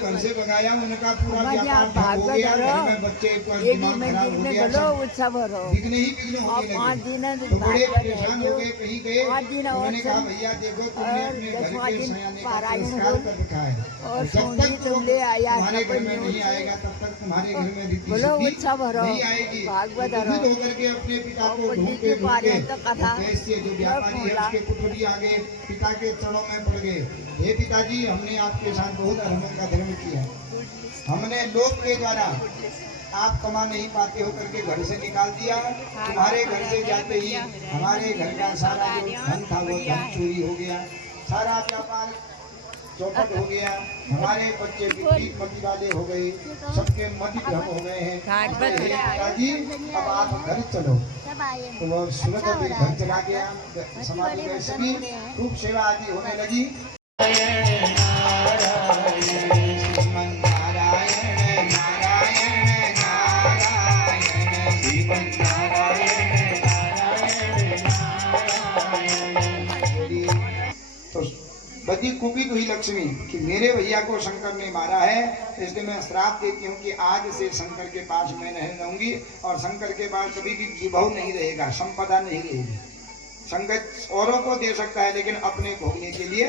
घर से भगाया उनका पूरा व्यापार हो गया, घर में बच्चे दिमाग खराब हो गया, बिकने ही बिकने होने लगे। तो बड़े परेशान हो गए, कहीं गए, उन्होंने कहा भैया देखो तुमने अपने घर के सयाने का तिरस्कार कर रखा है, और जब तक तुम्हारे घर में नहीं आएगा तब तक तुम्हारे घर में रीति सिद्धि नहीं आएगी। खुद होकर के अपने पिता को ढूंढते ढूंढते जो व्यापारी है उसके पुत्र भी आगे पिता के चरणों में पड़ गए। हे पिताजी, हमने आपके साथ बहुत धर्म का धर्म किया, हमने लोक के द्वारा आप कमा नहीं पाते हो करके घर से निकाल दिया। तुम्हारे घर से जाते ही हमारे घर का सारा जो धन था वो धन चोरी हो गया, सारा व्यापार चौपट हो गया, हमारे बच्चे विपरीत मति वाले हो गए, सबके मति भ्रम हो गए हैं। पिताजी अब आप घर चलो। तो वो सुरत घर चला गया, समाधि में सभी खूब सेवा आदि होने लगी। तो बदी कुपित हुई लक्ष्मी कि मेरे भैया को शंकर ने मारा है, इसलिए मैं श्राप देती हूँ कि आज से शंकर के पास मैं नहीं रहूंगी और शंकर के पास कभी भी विभव नहीं रहेगा, संपदा नहीं रहेगी। शंकर औरों को दे सकता है लेकिन अपने भोगने के लिए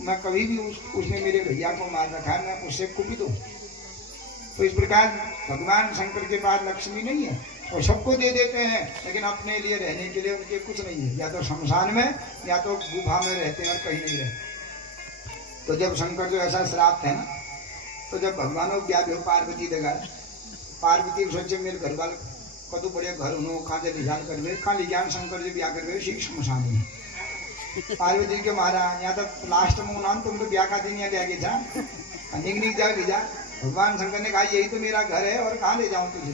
मैं कभी भी उसने मेरे भैया को मार रखा है, मैं उससे कुपित हूँ। तो इस प्रकार भगवान शंकर के पास लक्ष्मी नहीं है, वो सबको दे देते हैं लेकिन अपने लिए रहने के लिए उनके कुछ नहीं है, या तो शमशान में या तो गुफा में रहते हैं और कहीं नहीं रहते। तो जब शंकर जो ऐसा श्राप है ना, तो जब भगवानों क्या भी पार्वती देगा, पार्वती सोचे मेरे घर वाले कदू बढ़िया घर उन्होंने कहाँ से निजान कर कहाँ ज्ञान शंकर जी ब्याह कर शीख शमशान में पार्वती के महाराज यहाँ तक लास्ट में उन्होंने तुम तो ब्याह का दिन यहाँ ले जा निक जा ले जा। भगवान शंकर ने कहा यही तो मेरा घर है और कहाँ ले जाऊँ तुझे।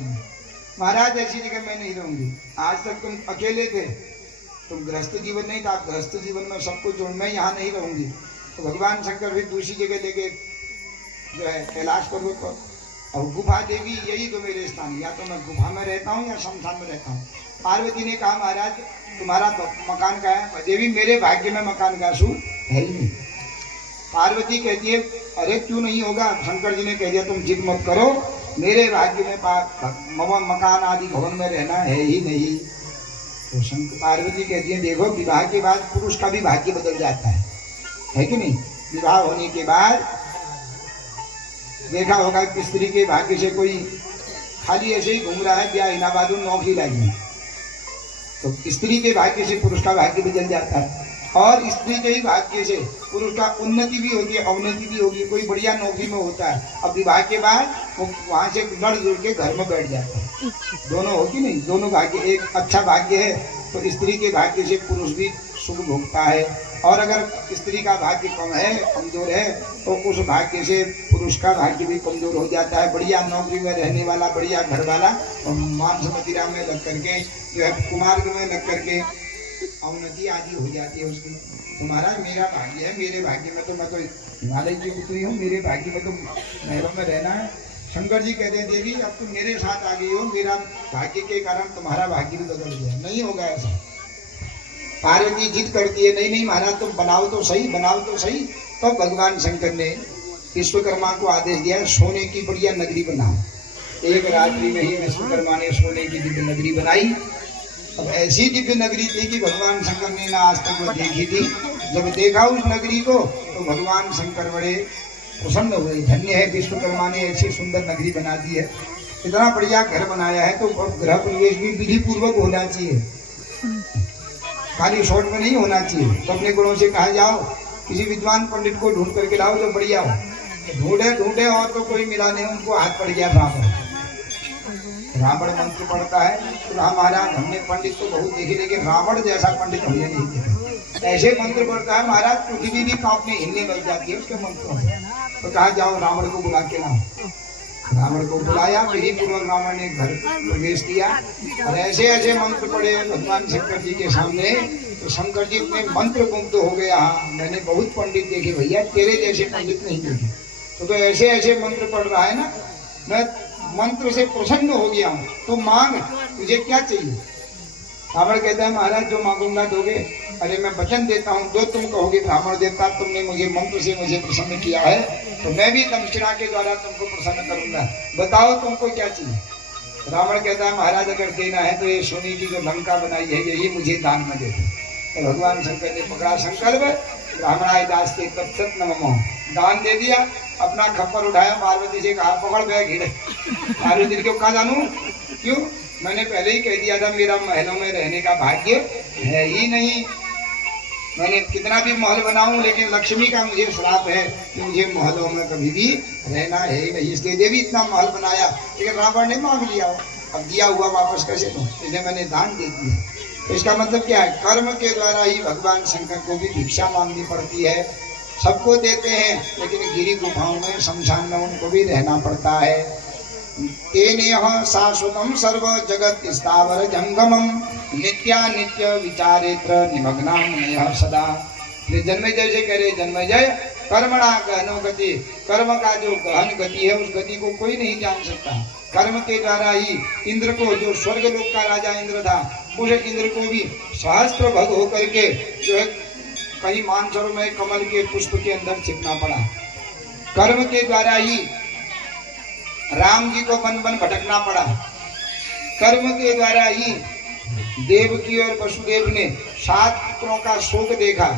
महाराज ऐसी जगह मैं नहीं रहूंगी, आज तक तुम अकेले थे, तुम गृहस्थ जीवन नहीं था, गृहस्थ जीवन में सबको जोड़, मैं यहाँ नहीं रहूंगी। तो भगवान शंकर फिर दूसरी जगह लेके जो है कैलाश पर्वत पर, और गुफा देवी यही तो मेरे स्थान, या तो मैं गुफा में रहता हूँ या शमशान में रहता हूँ। पार्वती ने कहा महाराज तुम्हारा मकान का है, देवी मेरे भाग्य में मकान का सू है ही नहीं। पार्वती कहती है अरे क्यों नहीं होगा, शंकर जी ने कह दिया तुम जिद मत करो, मेरे भाग्य में मकान आदि भवन में रहना है ही नहीं। तो शंकर पार्वती कहती है देखो विवाह के बाद पुरुष का भी भाग्य बदल जाता है कि नहीं। विवाह होने के बाद देखा होगा कि स्त्री के भाग्य से कोई खाली ऐसे ही घूम रहा है, ब्याह इनाबाद नौकरी लगी, तो स्त्री के भाग्य से पुरुष का भाग्य बदल जाता है, और स्त्री के ही भाग्य से पुरुष का उन्नति भी होती है अवनति भी होगी, कोई बढ़िया नौकरी में होता है। अब विवाह के बाद वो वहाँ से लड़ जुड़ के घर में बैठ जाता है, दोनों होती नहीं, दोनों भाग्य एक अच्छा भाग्य है तो स्त्री के भाग्य से पुरुष भी सुख भोगता है, और अगर स्त्री का भाग्य कम है कमजोर है तो उस भाग्य से पुरुष का भाग्य भी कमजोर हो जाता है। बढ़िया नौकरी में रहने वाला बढ़िया घर वाला मांस मदिरा में लग करके जो है कुमार्ग में लग करके अवनति आदि हो जाती है उसकी। तुम्हारा मेरा भाग्य है, मेरे भाग्य में तो मैं तो हिमालय की उतरी हूँ, मेरे भाग्य में तो महलों में रहना है। शंकर जी कहते हैं देवी अब तुम मेरे साथ आ गई हो, मेरा भाग्य के कारण तुम्हारा भाग्य भी बदल गया, नहीं होगा ऐसा। पार्वती जिद करती है नहीं नहीं महाराज तुम बनाओ तो सही, बनाओ तो सही। तो भगवान शंकर ने विश्वकर्मा को आदेश दिया सोने की बढ़िया नगरी बनाओ। एक रात्रि में ही विश्वकर्मा ने सोने की दिव्य नगरी बनाई। अब ऐसी दिव्य नगरी थी कि भगवान शंकर ने ना आज तक वो देखी थी। जब देखा उस नगरी को तो भगवान शंकर बड़े प्रसन्न हुए, धन्य है विश्वकर्मा ने ऐसी सुंदर नगरी बना दी है, इतना बढ़िया घर बनाया है। तो गृह प्रवेश भी विधि पूर्वक होना चाहिए, खाली शॉर्ट में नहीं होना चाहिए। तो अपने गुणों से कहा जाओ किसी विद्वान पंडित को ढूंढ करके लाओ तो बढ़िया हो। ढूंढे ढूंढे और तो कोई मिला नहीं, उनको हाथ पड़ गया रावण मंत्र पढ़ता है। तो राम महाराज हमने पंडित तो बहुत देखे लेकिन रावण जैसा पंडित हमने नहीं देखा। ऐसे मंत्र पढ़ता है महाराज पृथ्वी भी कांपने हिलने लग जाती है उसके मंत्रों से। तो कहा जाओ रावण को बुला के लाओ। रावण को बुलाया, विधि पूर्वक रावण ने घर प्रवेश किया और ऐसे ऐसे मंत्र पढ़े भगवान शंकर जी के सामने। तो शंकर जी में मंत्र मुग्ध हो गया। हाँ, मैंने बहुत पंडित देखे भैया, तेरे जैसे पंडित नहीं देखे। तो ऐसे ऐसे मंत्र पढ़ रहा है ना, मैं मंत्र से प्रसन्न हो गया हूँ। तो मांग, तुझे क्या चाहिए? रावण कहता है महाराज जो मांगूंगा दोगे। अरे मैं वचन देता हूँ, जो तुम कहोगे ब्राह्मण देवता, तुमने मुझे मंत्र से मुझे प्रसन्न किया है तो मैं भी दक्षिणा के द्वारा तुमको प्रसन्न करूंगा। बताओ तुमको क्या चाहिए? रावण कहता है महाराज अगर देना है तो ये सोने की जो लंका बनाई है यही मुझे दान में दे दो। तो भगवान शंकर ने पकड़ा संकल्प, ब्राह्मणाय दास्ते तत्सत नमो, दान दे दिया। अपना खप्पर उठाया, पार्वती से कहा पकड़ बैग हिड़े। पार्वती को कहा जानू क्यों? मैंने पहले ही कह दिया था मेरा महलों में रहने का भाग्य है ही नहीं। मैंने कितना भी महल बनाऊं लेकिन लक्ष्मी का मुझे श्राप है कि मुझे महलों में कभी भी रहना है ही नहीं। इसलिए देवी इतना महल बनाया, लेकिन रावण ने मांग लिया। अब दिया हुआ वापस कैसे दूं? इसलिए मैंने दान दे दिया। तो इसका मतलब क्या है? कर्म के द्वारा ही भगवान शंकर को भी भिक्षा मांगनी पड़ती है। सबको देते हैं लेकिन गिरी गुफाओं में, शमशान में उनको भी रहना पड़ता है। तेनेह शाश्वतम सर्व जगत स्थावर जंगमम नित्यानित्य विचारेत्र निमग्नाम सदा। ये जन्मेजय से कह रहे, जन्मेजय कर्मणा गहनो गति, कर्म का जो गहन गति है उस गति को कोई नहीं जान सकता। कर्म के द्वारा ही इंद्र को, जो स्वर्ग लोक का राजा इंद्र था, उस इंद्र को भी सहस्त्र भग होकर के जो है कहीं मानसरोवर में कमल के पुष्प के अंदर छिपना पड़ा। कर्म के द्वारा ही राम जी को वन वन भटकना पड़ा। कर्म के द्वारा ही देवकी और वसुदेव ने 7 पुत्रों का शोक देखा।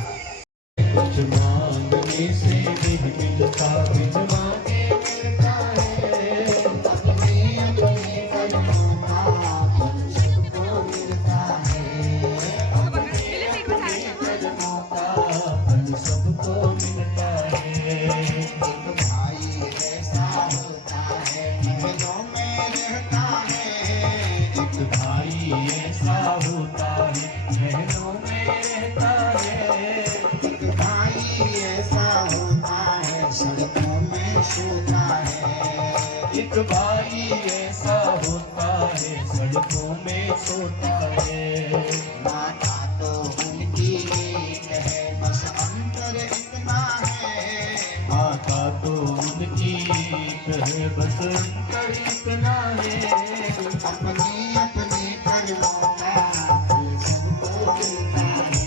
एक भाई ऐसा होता है सड़कों में सोता है। माता तो उनकी एक है बस अंतर इतना है। माता तो उनकी एक है बस अंतर इतना है। अपनी अपनी कर्मों का फल सबको मिलता है।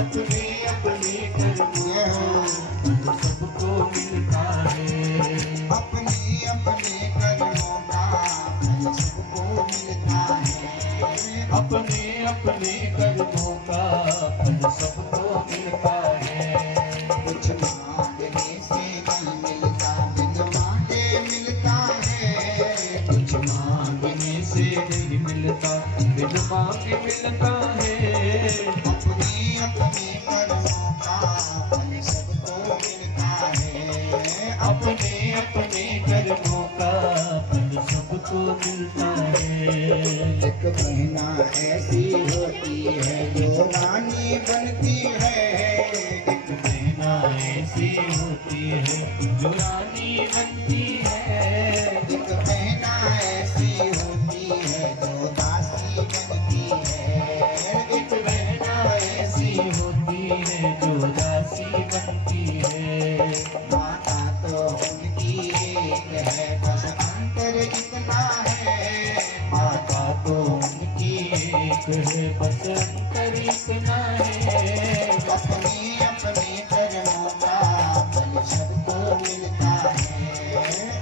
अपने अपने कर्मों का फल सबको मिलता है। अपने अपने कर्मों का फल सबको मिलता है। अपने अपने कर्मों का फल सबको मिलता है। कुछ मांगने से नहीं मिलता, बिन मांगे मिलता है। कुछ मांगने से नहीं मिलता, बिन मांगे मिलता है। अपने अपने कर्मों का फल सबको मिलता है। अपने अपने कर्मों का फल सबको मिलता है। एक महीना ऐसी होती है जो रानी बनती है। एक महीना ऐसी होती है जो रानी बनती है। एक महीना ऐसी होती है जो दासी बनती है। एक महीना ऐसी होती है जो दासी बनती है। माता तो उनकी एक है बस अंतर इतना है। माता तो उनकी एक है बस अंतर इतना है। अपने अपने कर्मों का फल सबको मिलता है।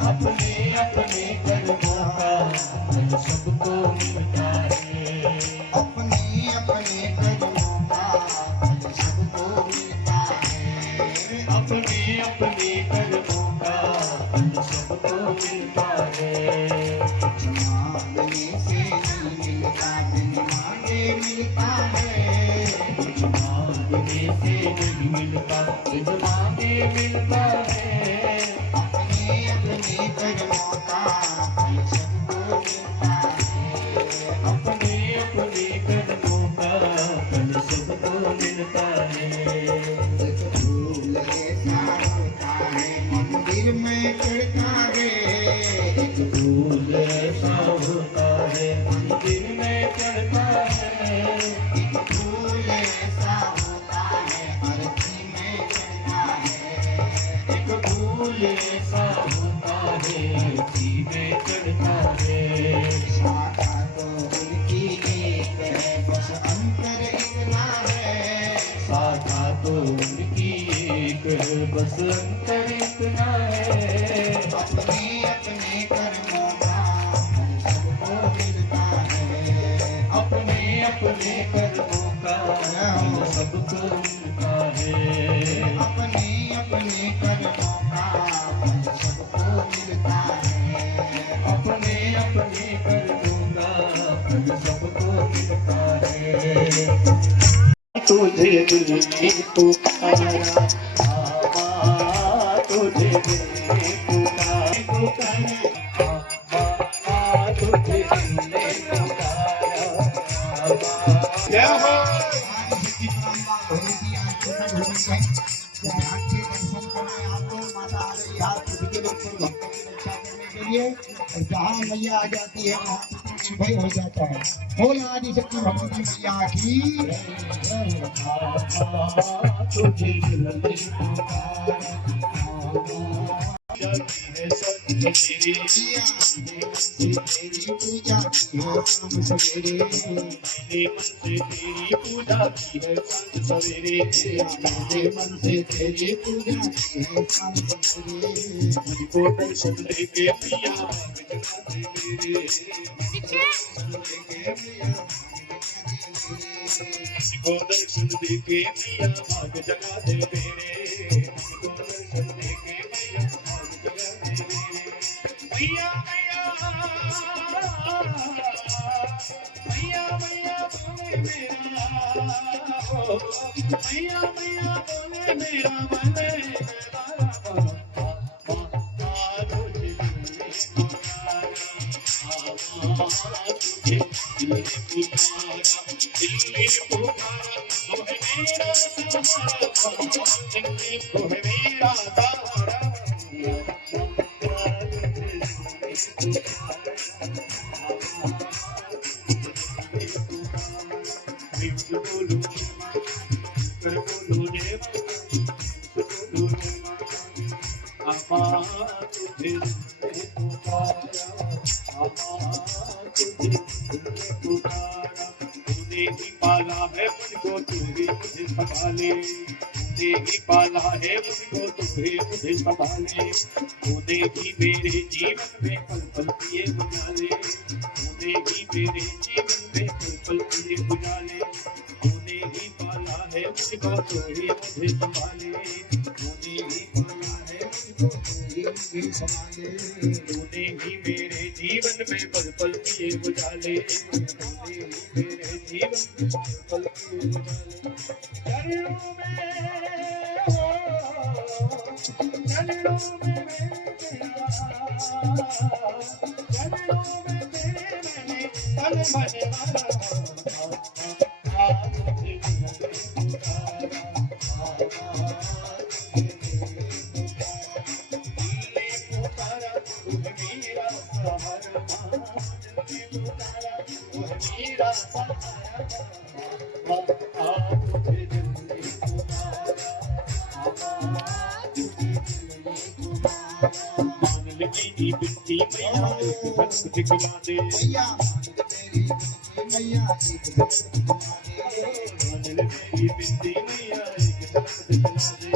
अपने अपने कर्मों का फल सबको मिलता है। अपने अपने कर्मों का फल सबको मिलता है। अपने अपने कर्मों का फल सबको मिलता है। कुछ मांगने से नहीं मिलता, बिन मांगे मिलता है। कुछ मांगने से नहीं मिलता, बिन मांगे मिलता है। अपने अपने कर्मों का फल सबको मिलता है। अपने अपने कर्मों का फल सबको मिलता है। एक फूल ऐसा होता है मंदिर में चढ़ता है। बस अंतर इतना है। अपने अपने कर्मों का फल सबको मिलता है। अपने अपने कर्मों का फल सबको मिलता है। अपने अपने कर्मों का फल सबको मिलता है। अपने अपने कर्मों का फल सबको मिलता है। तुझे दिल ने पुकारा, आवा तुझे दिल ने पुकारा, आवा तुझे दिल ने पुकारा, आवा। जय हो। आपके दर्शन करने आपको माता आ रही है के लोग भक्तों की रक्षा करने के लिए। जहाँ मैया आ जाती है वहाँ भय हो जाता है। बोल आदि शक्ति भगवती मैया की। तुझे दिल ने पुकारा, है सवेरे तेरी पूजा की है शाम सवेरे। मेरे मन से तेरी पूजा की है शाम सवेरे। मेरे मन से तेरी पूजा की है शाम सवेरे। मुझको दर्शन देके पिया जगाते मेरे, मुझको दर्शन देके पिया भाग जगा दे मेरे, मुझको दर्शन देके पिया भाग जगा दे मेरे। मैया मैया मैया बोले मेरा, मैया मैया बोले मेरा बोले मेरा पाला है मुझको तू ही मुझे संभाले, तूने ही पाला है मुझको तू ही मुझे संभाले। तूने ही मेरे जीवन में पल पल किए उजाले, तूने ही मेरे जीवन में पल पल किए उजाले। तूने ही पाला है मुझको तू ही मुझे संभाले, तूने ही पाला है मुझको तू ही मुझे संभाले। तूने ही मेरे जीवन में पल पल किए उजाले, तूने ही मेरे जीवन में पल पल किए उजाले। चरणों में हो, चरणों में मैं तेरा, चरणों में तेरे मैंने तन मन मारा। की बिट्टी मैया दिखवा दे, मैया तेरी मैया मेरी बिट्टी मैया एक झलक दिखला दे,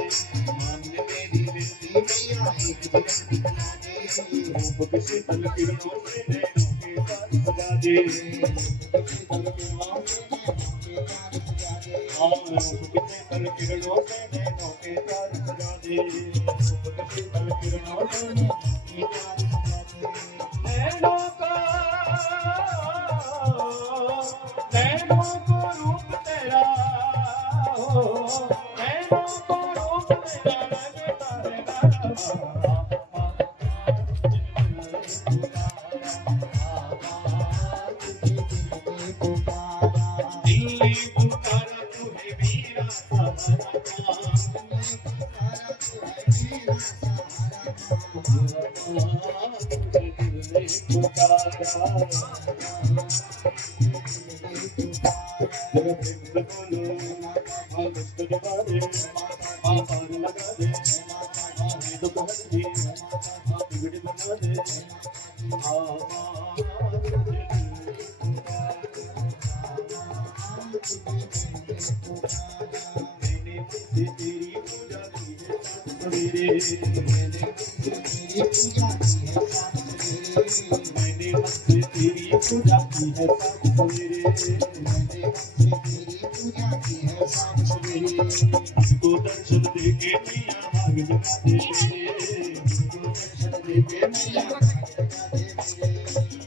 मान मेरी बिट्टी मैया एक झलक दिखला दे। रूप के शीतल किरणों से नैनों के तार सजा दे, रूप के शीतल किरणों से नैनों के तार सजा दे, रूप के शीतल किरणों से नैनों के तार सजा दे। नैनों को रूप तेरा हो, नैनों को रूप तेरा लगता है गाना। दिल्ली पुकारा तू है वीरा तेरी पूजा की है मैंने हमसे तेरी पूजा की है सात सवेरे हमको दर्शन देके मैया भाग जगा दे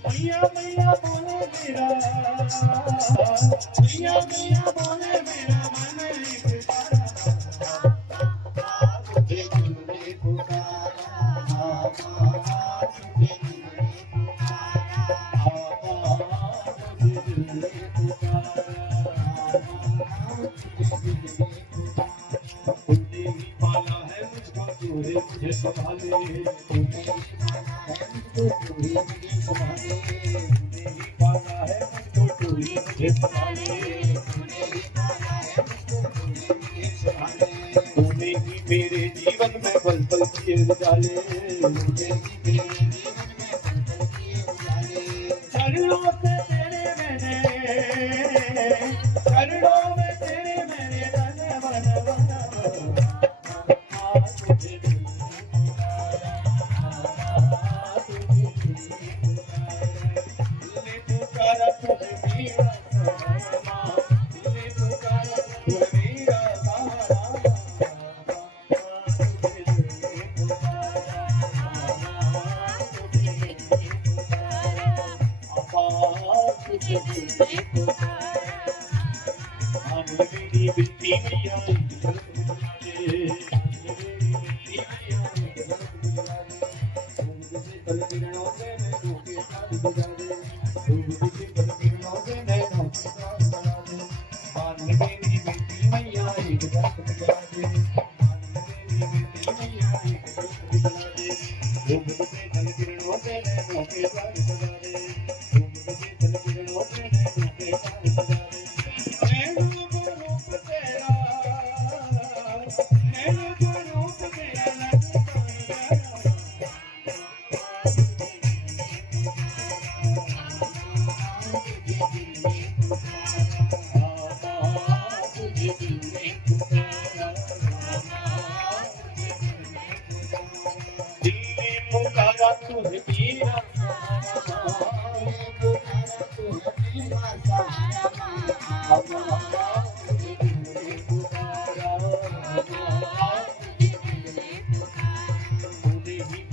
मैया मैया बोले मेरा मैया मैया बोले मेरा मन एक तुझे तुमने पुकारा तुझे तुमने तुमने ही पाला है मुझको तूने मुझे संभाले तूने ही पाला है मुझको तूने मुझे संभाले तूने ही मेरे जीवन में पल पल किए उजाले चरणों से तेरे मैंने चरणों में तेरे मैंने धन बन तुझे पुकारा तुझे मेरा पुकारा तुझे मेरा मेरी बिनती मैया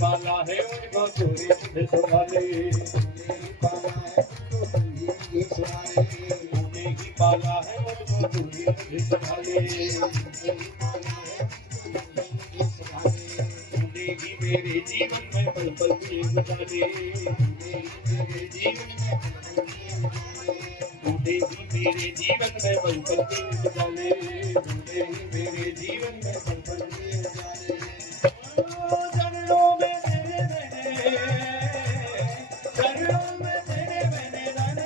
पाला है उनको तूने मुझे संभाले तूने ही पाला है उनको तूने मुझे संभाले तूने ही मेरे जीवन में पल पल किए गुजारे तूने ही मेरे जीवन में पल पल किए गुजारे तूने ही मेरे जीवन में पल पल किए गुजारे चरणों में तेरे मैंने धन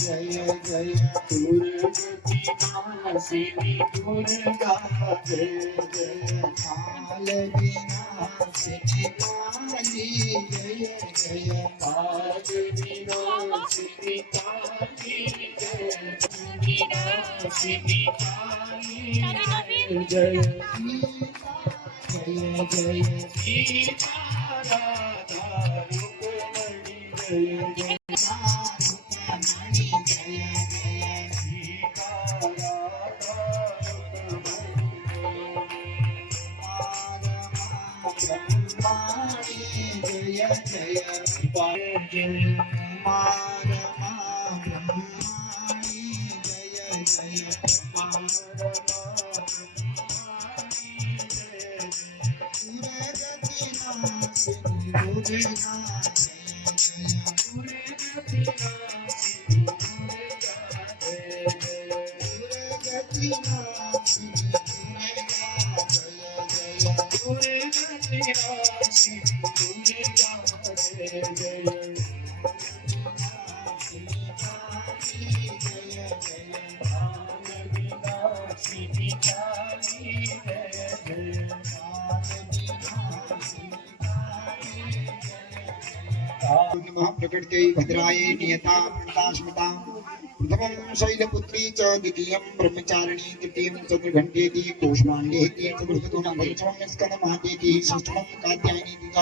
जय जय दुर्गतिनाशिनी दुर्गा जय जय काल विनाशिनी काली जय जय काल विनाशिनी काली जय विनाशिनी काली जय जय जय सीता राधा रुक्मणी जय जय Thank you. अविनाशी दुर्गा जय जय अविनाशी काली जय जय प्रकृत्यै भद्रायै नियता स्मृता प्रथमं शैलपुत्री च द्वितीयं ब्रह्मचारिणी तृतीयं चतुर्घण्टेति कौष्माण्डेति चतुर्थं पञ्चमं स्कन्दमहातेति षष्ठं कात्यायनीति च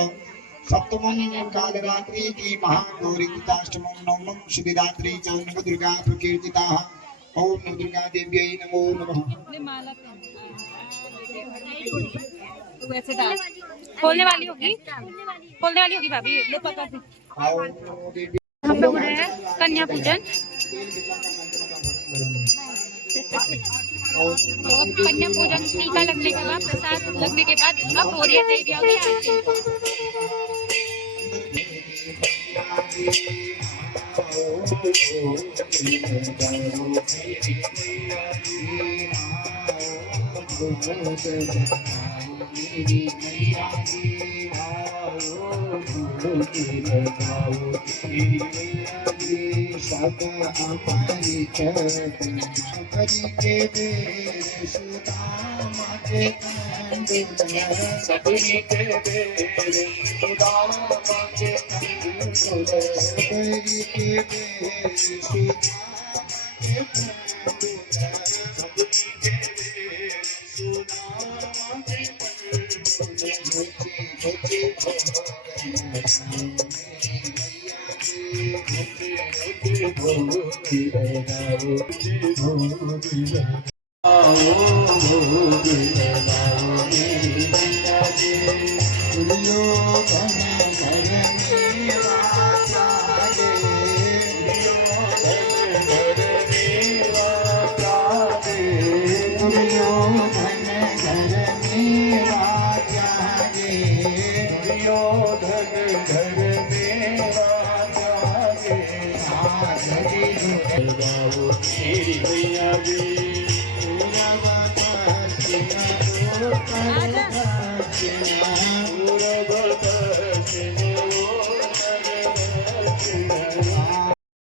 सप्तमं कालरात्रीति महागौरीति नवमं शुद्धिदात्री च नवदुर्गा प्रकीर्तिताः ओम नवदुर्गा देव्यै नमो नमः। वैसे डाल खोलने वाली होगी भाभी ले पकड़ दे। हम लोग हो रहे हैं कन्या पूजन। तो अब कन्या पूजन टीका लगने के बाद प्रसाद लगने के बाद अब हो रही है देवियों की आरती।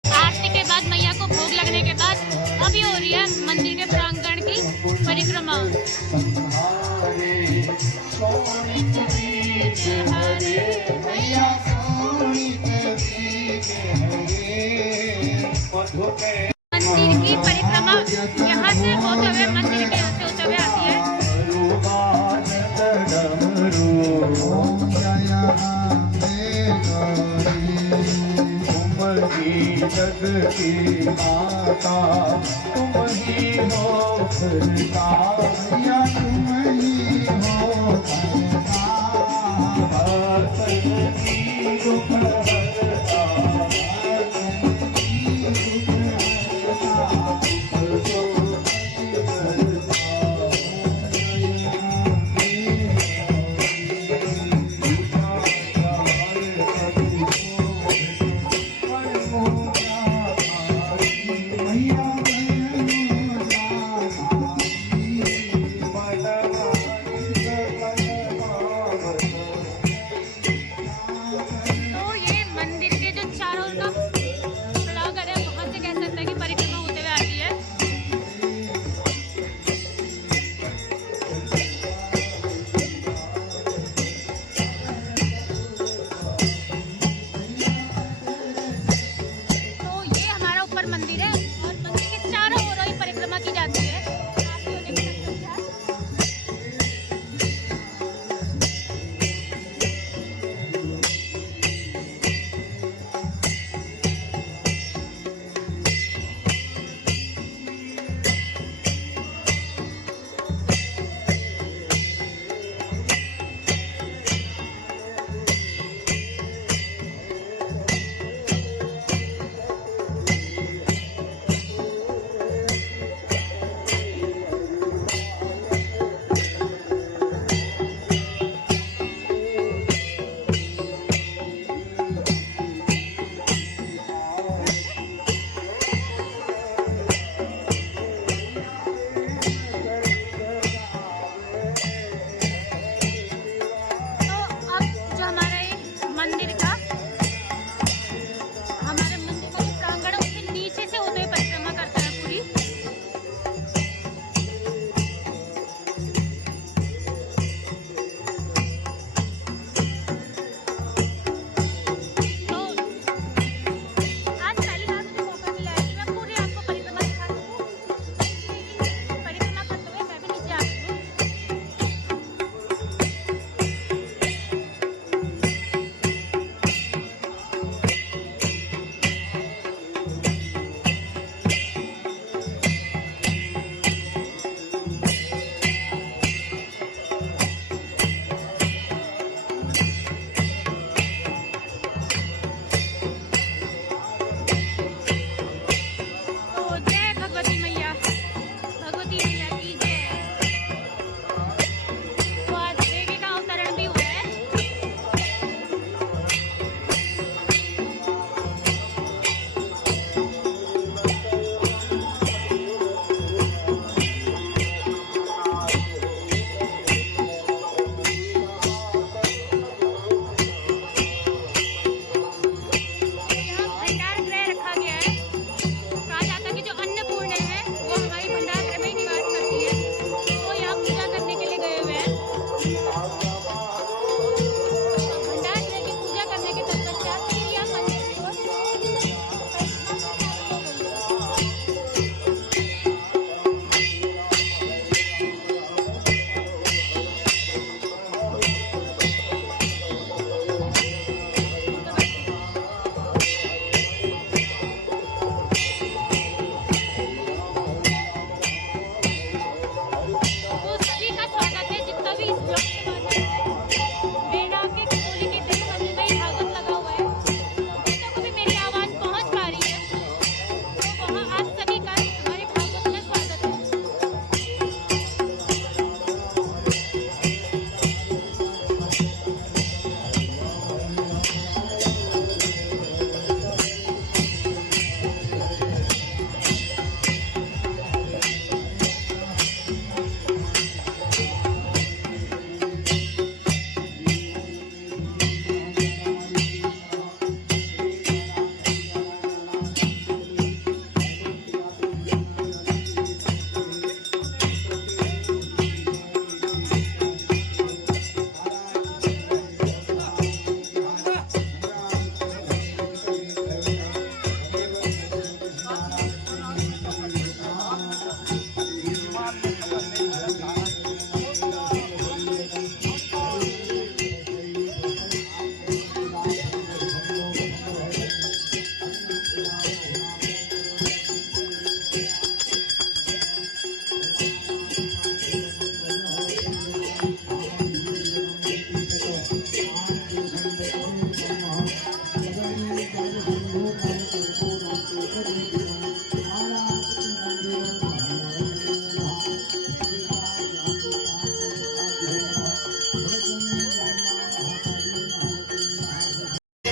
आरती के बाद मैया को भोग लगने के बाद अभी हो रही है मंदिर के प्रांगण की परिक्रमा। मंदिर की परिक्रमा यहाँ से होते हुए मंदिर के यहाँ से होते हुए आती है। जग की माता तुम ही हो करता या तुम ही हो भंडार गृह की पूजा करने के तत्पश्चात फिर यह मंदिर तो सभी का स्वागत है जितना भी इस ब्लॉग के माध्यम से मेरे नाम के खपोली के देव मंदिर में ही भागवत लगा हुआ है, जितनों को भी मेरी आवाज़ पहुंच पा रही है तो वहाँ आप सभी का हमारे भागवत में स्वागत है।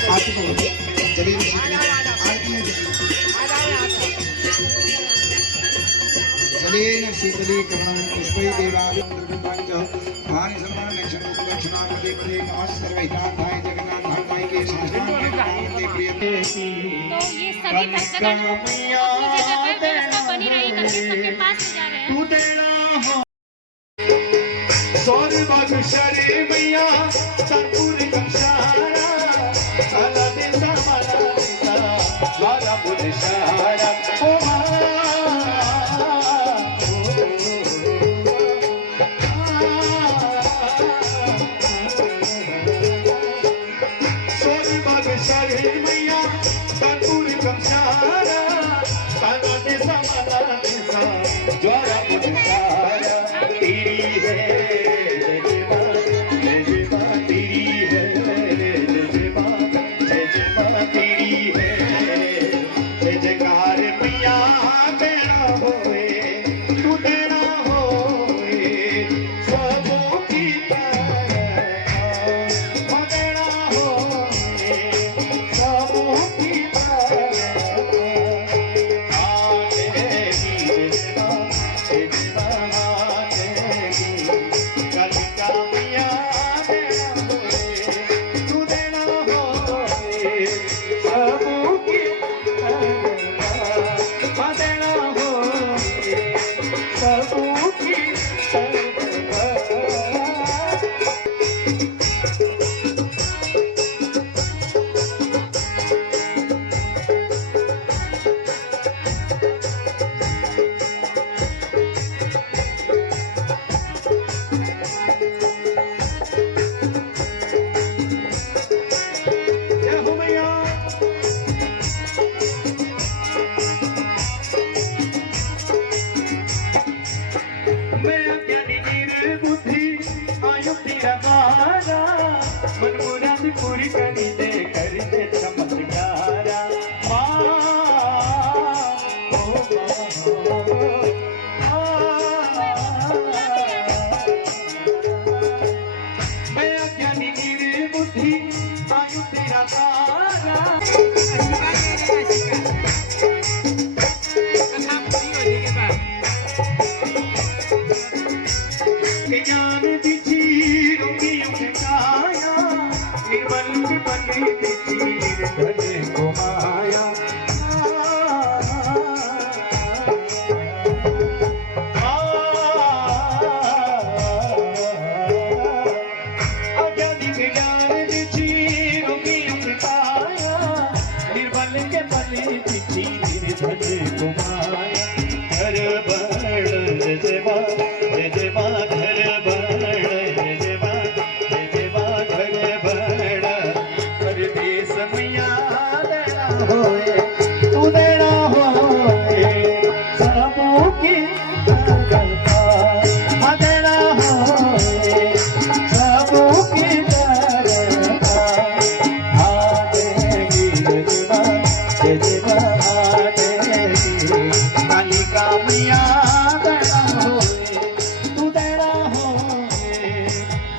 आरती करो जलेबी शीतली आरती में जलेन शीतली करणं पुष्पै देवालयं दुर्गन्धानि च भानि सम्मानं लक्षणं लक्षणानि देवते नमः सर्वहितार्थाय जगन्नाथाय के शास्त्रांगे प्रिय। तो ये सभी भक्तगण अपनी जगह पर व्यवस्था बनी रही करके सबके पास जा रहे हैं। स्वर्ग शरे मैया सतपुर कंसारा साला दे समारा द्वारा बुध शहरा ओ स्वर्ग शरे मैया सतपुर कंसारा साला दे समारा द्वारा बुध शहरा तेरी है पूरी करी दे कर दे चमत्कारा मैं अज्ञानी निर्बुद्धि आयु तेरा तारा ज्ञान दिखी रोगी काया निर्मल बनी दिखी धने को माया होए तू देना होए सबकी तरफा हाँ देना होए सबकी तरफा हाँ देगी जीवा हाँ देगी कालिका मैया देना होए तू देना होए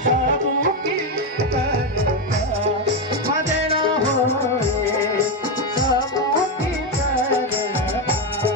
सबकी तरफा हाँ देना होए सबकी तरफा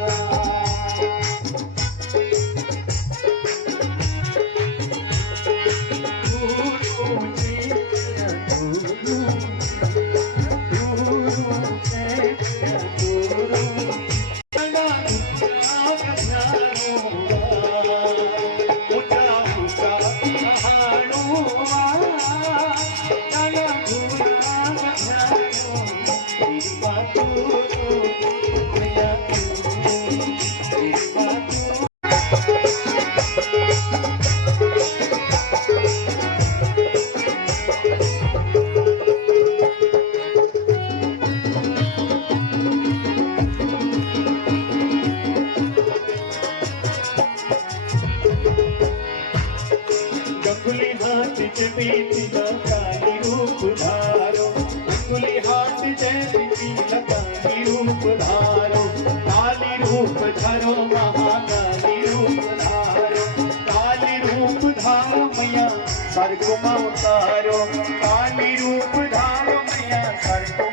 गंगुली हाथ च बीतीला काली रूप धारो गंगुली हाथ च बीतीला काली रूप धारो काली रूप धरो महाकाली रूप धारो काली रूप धारो मैया सर को उतारो काली रूप धारो मैया सर को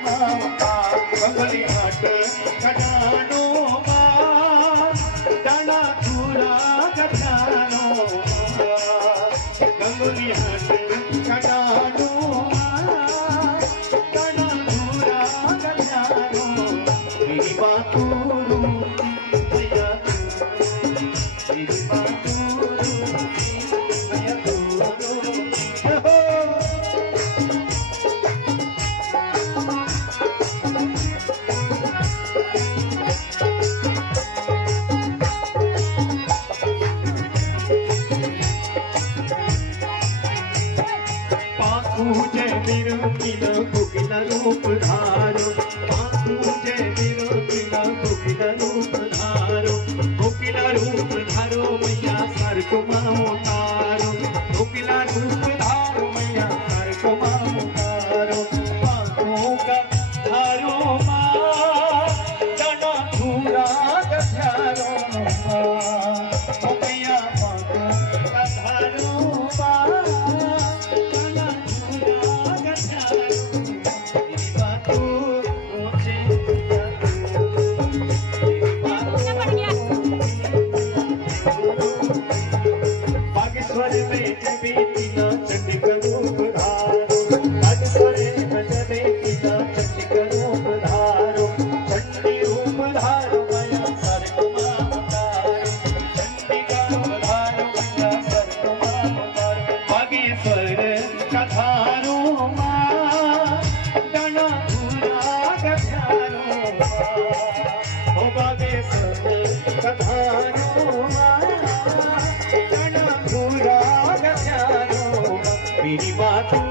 उतारो गंगुली हाथ खजानो डाना थूरा गजानो गंगुली हाथ खजानो डाना थूरा गजानो मेरी बातों मैया मेरी बातों मैया हो पूजे विरुकिला कुकिला रूप धारो पूजे विरुकिला कुकिला रूप धारो कुकिला रूप धारो मैया सर को उतारो कुकिला रूप धारो मैया सर को उतारो पांखों का धारो माँ डाना थूरा गधारो माँ मैया पांखों का धारो माँ बागेश्वर में बीतीला चंडी का रूप धारो बागेश्वर में बीतीला चंडी का रूप धारो चंडी रूप धारो मैया सर को उतारो चंडी का रूप धारो मैया सर को उतारो बागेश्वर का धारो माँ डाना थूरा गजानो ओ बागेश्वर का धारो माँ डाना थूरा गजानो मेरी बातों